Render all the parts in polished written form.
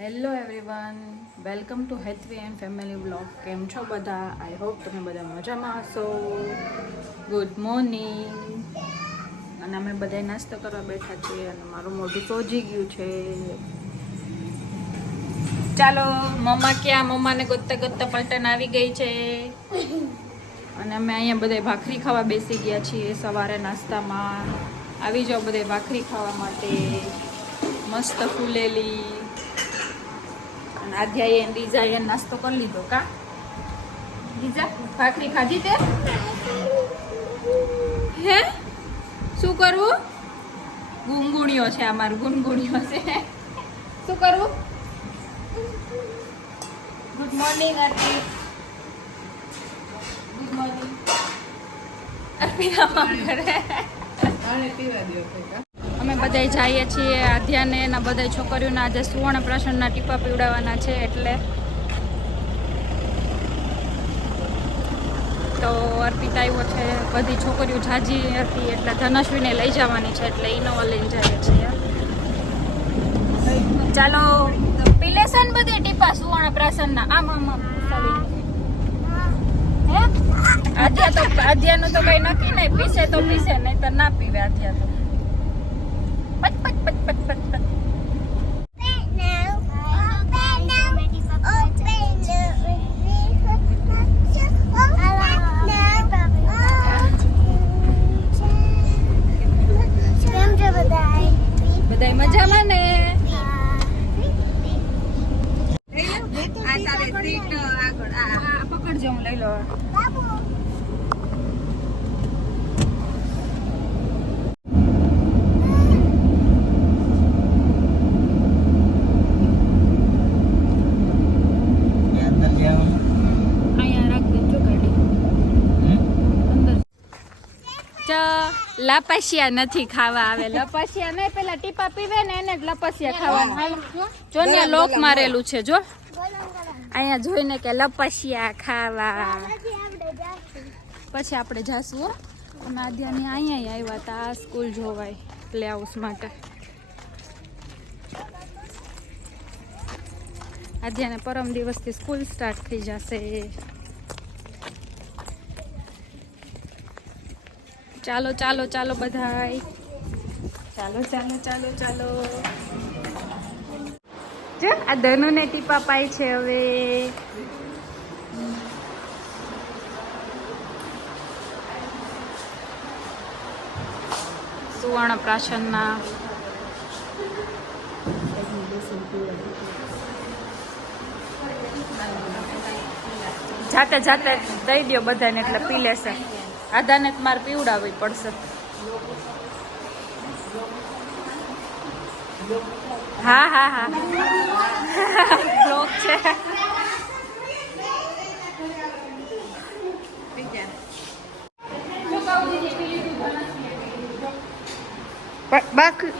Hello everyone, welcome to Hethvi and family blog. કેમ છો બધા? આઈ હોપ તમે બધા મજામાં હશો. Good morning. અને અમે બધા નાસ્તો કરવા બેઠા છીએ અને મારું મોઢું સોજી ગયું છે. ચાલો મમ્મા ક્યાં? મમ્માને ગોતતા ગોતતા પલટન આવી ગઈ છે. અને અમે અહીંયા બધા ભાખરી ખાવા બેસી ગયા છીએ સવારે નાસ્તામાં. આવી જાઓ બધા ભાખરી ખાવા માટે, મસ્ત ફૂલેલી. અને આધ્યાએ લીઝાએ નાસ્તો કરી લીધો. કા લીઝા ભાખરી ખાધી તે? હે શું કરવું? ગુંગુણિયો છે અમારું, ગુનગુણિયો છે. શું કરવું? Good morning Aarti. Good morning. Arpita કરે આને પીવા દો કા. અમે બધા જઈએ છીએ આધ્યાને એના બધા છોકરીઓના આજે સુવર્ણ પ્રાશનના ટીપા પીવડાવવાના છે. એટલે તો અર્પિતા આવ્યો છે, બધી છોકરીઓ જાજી હતી એટલે ધનશ્વીને લઈ જવાની છે એટલે ઇનોવા લઈને જઈએ છીએ. ચાલો પીલેસન બધી ટીપા સુવર્ણ પ્રાશનના. આમ આમ હે આધ્યાનું તો કઈ નક્કી નહીં, પીસે તો પીસે નહીં તો ના પીવે. આધ્યા તો પટ પટ પટ પટ પટ પટ. બધાય મજામાં ને? પકડજો, હું લઈ લો. લપસિયા નથી ખાવા આવે. લપસિયા નહીં, પેલા ટીપા પીવે ને એને જ લપસિયા ખાવાનું. જો ને લોક મારેલું છે, જો અહીંયા જોઈને કે લપસિયા ખાવા. પછી આપણે જાશું હો. અને આદ્યાની અહીંયા આવ્યા હતા આ સ્કૂલ જોવાય પ્લે હાઉસ માટે. આદ્યાને પરમ દિવસથી સ્કૂલ સ્ટાર્ટ થઈ જશે. ચાલો ચાલો ચાલો બધાય, ચાલો ચાલો ચાલો ચાલો. જો આ ધનુને ટીપા પાય છે હવે. સુવર્ણ પ્રાશનના જાતે જાતે દઈ દો બધાને એટલે પી લેશે. આધાને મારે પીવડાવવી પડશે. હા હા હા બ્લોક છે. બાકી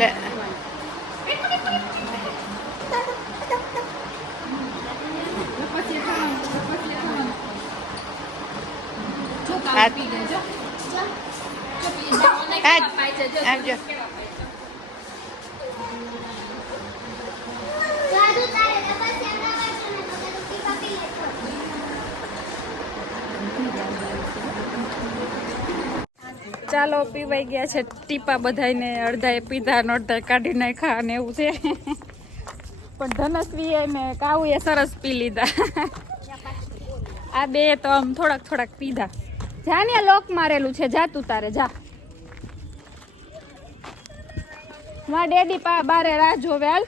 લે આવજો. ચાલો પીવાઈ ગયા છે ટીપા બધાને. અડધાએ પીધા ને અડધાએ કાઢી નાખ્યા ને એવું છે. પણ ધનશ્રીએ મેં કાવુએ સરસ પી લીધા. આ બે તો આમ થોડાક થોડાક પીધા. જા ને લોક મારેલું છે, જા તું તારે જા. માં ડેડી બારે રાહ જોવે. હાલ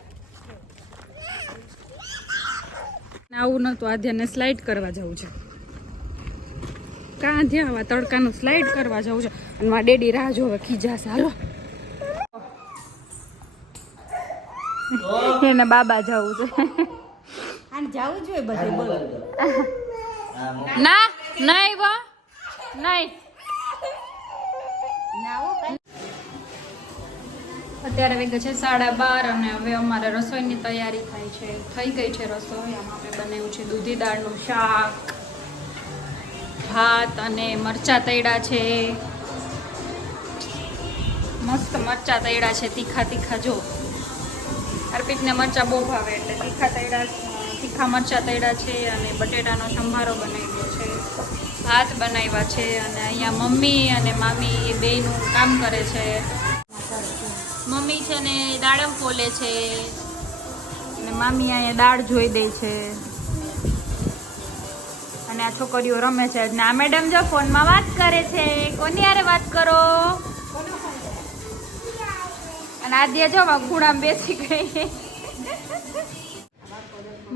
આવું નતું. આધ્યાને સ્લાઇડ કરવા જવું છે. કાં ધ્યા આવા તડકાનું સ્લાઇડ કરવા જવું છે. અને માં ડેડી રાહ જોવે, ખીજાશે. હાલો એને બાબા જવું છે. જવું જોઈએ બધે. બોલો ના નહીં વો નહીં. અત્યારે વાગ્યા છે 12:30 અને હવે અમારે રસોઈની તૈયારી થાય છે. થઈ ગઈ છે રસોઈ. આમાં આપણે બનાવ્યું છે દૂધી દાળનું શાક, ભાત અને મરચાં તળ્યા છે. મસ્ત મરચાં તળ્યા છે, તીખા તીખા. જો અર્પિતને મરચાં બહુ ભાવે એટલે તીખા મરચાં તળ્યા છે. અને બટેટાનો સંભારો બનાવ્યો છે, ભાત બનાવ્યા છે. અને અહીંયા મમ્મી અને મામી એ બેયનું કામ કરે છે. મમ્મી છે ને દાડમ ફોલે છે અને મામી અહીંયા દાળ જોઈ દે છે. અને આ છોકરીઓ રમે છે અને આ મેડમ જો ફોનમાં વાત કરે છે. કોની હારે વાત કરો? અને આદ્યા જો ખૂણામાં બેસી ગઈ.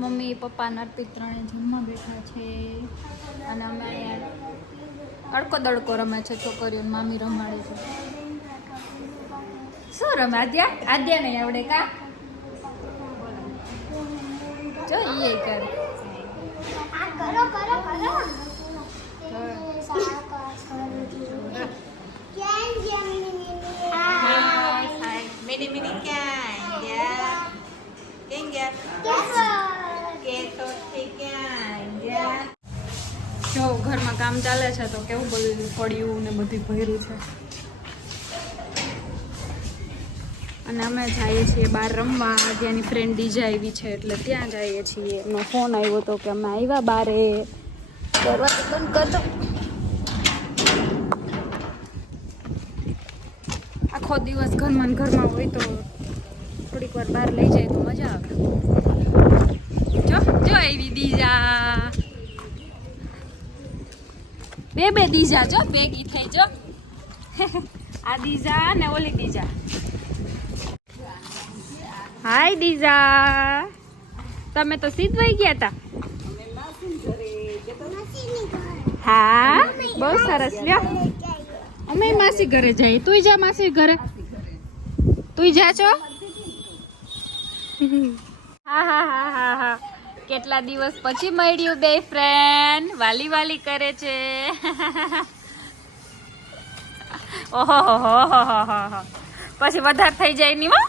મમ્મી પપ્પા ને અર્પિત ત્રણે જમવા બેઠા છે. અને અમે અહીંયા અડકો દડકો રમે છે છોકરીઓ. મામી રમાડે છે. શું રમે આદ્યા? આદ્યા નહીં આવડે કા? જો એ કરે. જો ઘરમાં કામ ચાલે છે તો કેવું બધું પડ્યું ને બધું ભર્યું છે. અને અમે જઈએ છીએ બહાર રમવા. ત્યાંની ફ્રેન્ડ ડીજા આવી છે એટલે ત્યાં જઈએ છીએ. એમનો ફોન આવ્યો હતો કે અમે આવ્યા બારે. દરવાજો બંધ કરતો. આખો દિવસ ઘરમાં ને ઘરમાં હોય તો થોડીક વાર બહાર લઈ જાય તો મજા આવે. જો જો આવી દીજા. બે દીજા જો ભેગી થઈ. જો આ દીજા ને ઓલી દીજા. હાય દીજા, તમે તો સીધવાઈ ગયા હતા. હા બહુ સરસ. લ્યો અમે માસી ઘરે જઈએ. તું જા માસી ઘરે. તું જા છો? હા હા હા હા હા. કેટલા દિવસ પછી મળ્યું બે ફ્રેન્ડ. વાલી વાલી કરે છે. ઓહો હો હો હો. પછી વધારે થઈ જાય નહીં હો.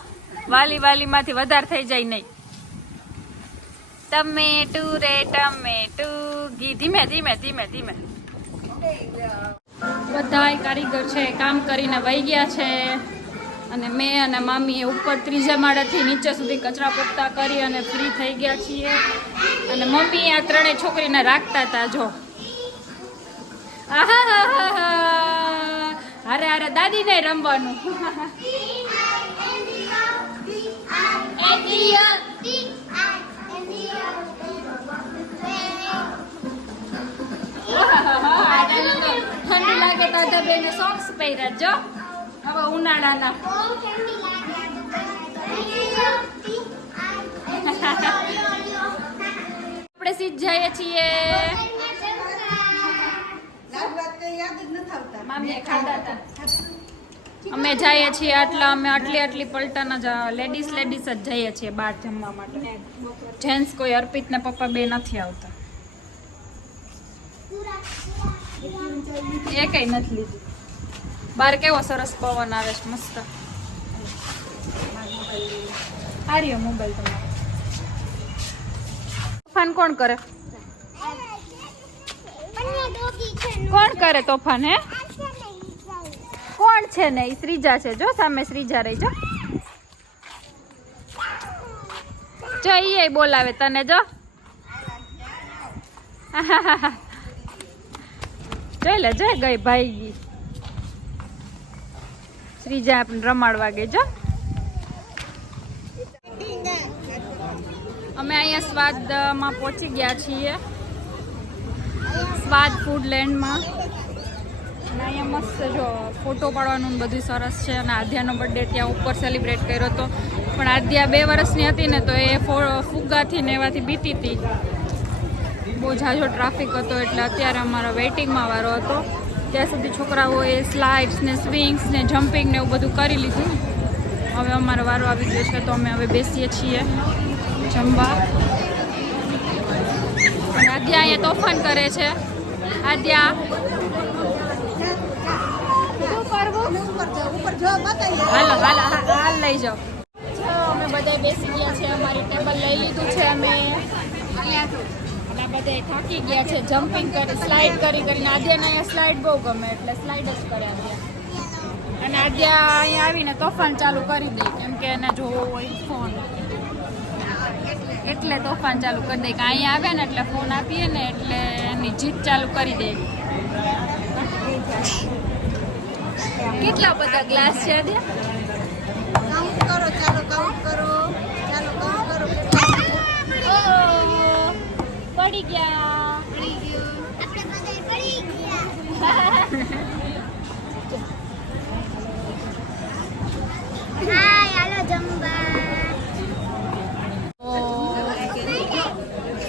વાલી વાલી માંથી વધારે થઈ જાય નહીં. ટમેટું રે ટમેટું. ઘી ધીમે ધીમે ધીમે ધીમે. બધાય કારીગર છે કામ કરીને વહી ગયા છે. અને મેં અને મામીએ ઉપર 3જા માળેથી નીચે સુધી કચરા પોતા કરી અને ફ્રી થઈ ગયા છીએ. અને મમ્મી આ ત્રણેય છોકરીને રાખતા હતા. જો હારે હારે દાદી ને રમવાનું. ઠંડી લાગે તો બેને સોક્સ પહેર્યા. જો હવે ઉનાળાના. આપણે સીધ જઈએ છીએ. મામીએ ખાધા હતા. અમે જઈએ છીએ અમે આટલી પલટાના લેડીઝ જ જઈએ છીએ બહાર જમવા માટે. જેન્ટ્સ કોઈ અર્પિત ને પપ્પા બે નથી આવતા. એ કઈ નથી લીધું. બહાર કેવો સરસ પવન આવે છે મસ્ત. આ રહ્યો મોબાઈલ તમારો. તોફાન કોણ કરે? કોણ કરે તોફાન? હે કોણ છે? ને ઈ શ્રીજા છે. જો સામે શ્રીજા રહી. જો ઈ બોલાવે તને. જો જોઈ લે. જય ગઈ ભાઈ ગઈ. શ્રીજા આપણે રમાડવા ગઈ. જો અમે અહીંયા સ્વાદમાં પહોંચી ગયા છીએ. સ્વાદ ફૂડ લેન્ડમાં. અને અહીંયા મસ્ત જો ફોટો પાડવાનું બધું સરસ છે. અને આદ્યાનો બર્થડે ત્યાં ઉપર સેલિબ્રેટ કર્યો હતો. પણ આદ્યા 2 વર્ષની હતી ને તો એ ફુગ્ગાથી ને એવાથી બીતી હતી. બહુ ઝાઝો ટ્રાફિક હતો એટલે અત્યારે અમારો વેઇટિંગમાં વારો હતો. ત્યાં સુધી છોકરાઓએ સ્લાઇડ્સ ને સ્વિંગ્સ ને જમ્પિંગ ને એવું બધું કરી લીધું. હવે અમારો વારો આવી ગયો છે તો અમે હવે બેસીએ છીએ જમવા. અને આદ્યા અહીંયા તોફાન કરે છે. આદ્યા શું કરવું? અમે ઉપર જો બતાવીએ. હાલો હાલો હાલ લઈ જાઓ. જો અમે બધા બેસી ગયા છે, અમારી ટેબલ લઈ લીધું છે અમે. અને બધા થાકી ગયા છે, જમ્પિંગ કરી સ્લાઇડ કરીને. આદ્યાને અહીંયા સ્લાઇડ બહુ ગમે એટલે સ્લાઇડ જ કરે આદ્યા. અને આદ્યા અહીંયા આવીને તોફાન ચાલુ કરી દે, કેમ કે એને જોવો હોય ફોન, એટલે તોફાન ચાલુ કરી દે. કે અહીંયા આવે ને એટલે ફોન આપીએ ને એટલે એની જીદ ચાલુ કરી દે. કેટલા બધા ગ્લાસ છે આદ્યા? કાઉન્ટ કરો, ચાલો કાઉન્ટ કરો, ચાલો કાઉન્ટ કરો. ઓહ, પડી ગયા. પડી ગયું. આપણે બધા પડી ગયા. હાય, હાલો જમવા.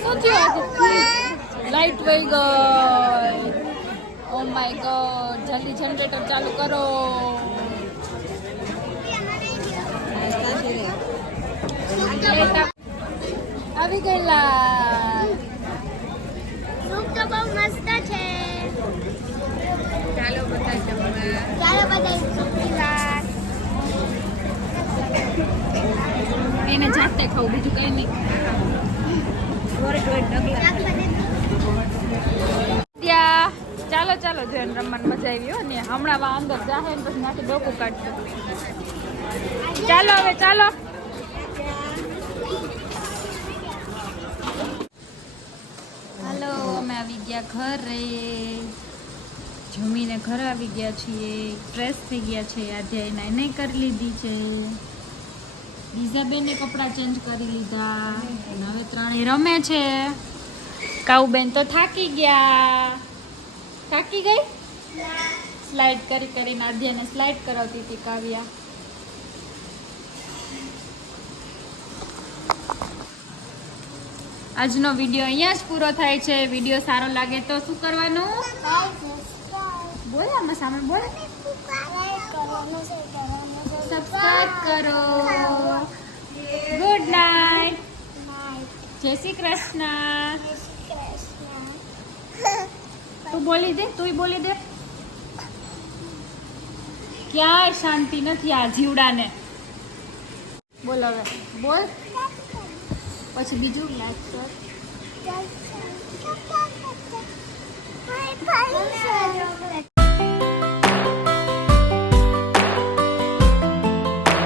શું થયું? લાઈટ વહી ગઈ. ઓ માય ગોડ, જલ્દી જનરેટર ચાલુ કરો. આવી ગયેલા. સૂપ તો બહુ મસ્ત છે. ચાલો બધા જમવા. ચાલો બધા સૂપની વાત. એને જાતે ખાવું, બીજું કઈ નહીં. ત્યાં ચાલો ચાલો જોઈને રમવાની મજા આવી હો ને. હમણાં વા અંદર જાહે ને પછી નાથી ડોકું કાઢશે. ચાલો હવે ચાલો. હાલો, અમે આવી ગયા ઘરે. જમીને ઘરે આવી ગયા છીએ, ફ્રેશ થઈ ગયા છે. આજે એના નહીં કરી લીધી છે. બીજા બેને કપડાં ચેન્જ કરી લીધા અને હવે ત્રણેય રમે છે. કાઉબેન તો થાકી ગયા. થાકી ગઈ? સ્લાઇડ કરીને આધ્યાને સ્લાઇડ કરાવતી હતી કાવ્યા. આજનો વિડીયો અહીંયા જ પૂરો થાય છે. વિડીયો સારો લાગે તો શું કરવાનું? બોલ, આમાં સામે બોલ. સબસ્ક્રાઇબ કરો. Good night. જય શ્રી કૃષ્ણ. તું બોલી દે, તું બોલી દે. ક્યાંય શાંતિ નથી આ જીવડાને. બોલ હવે બોલ. પછી બીજું લાઈક કર.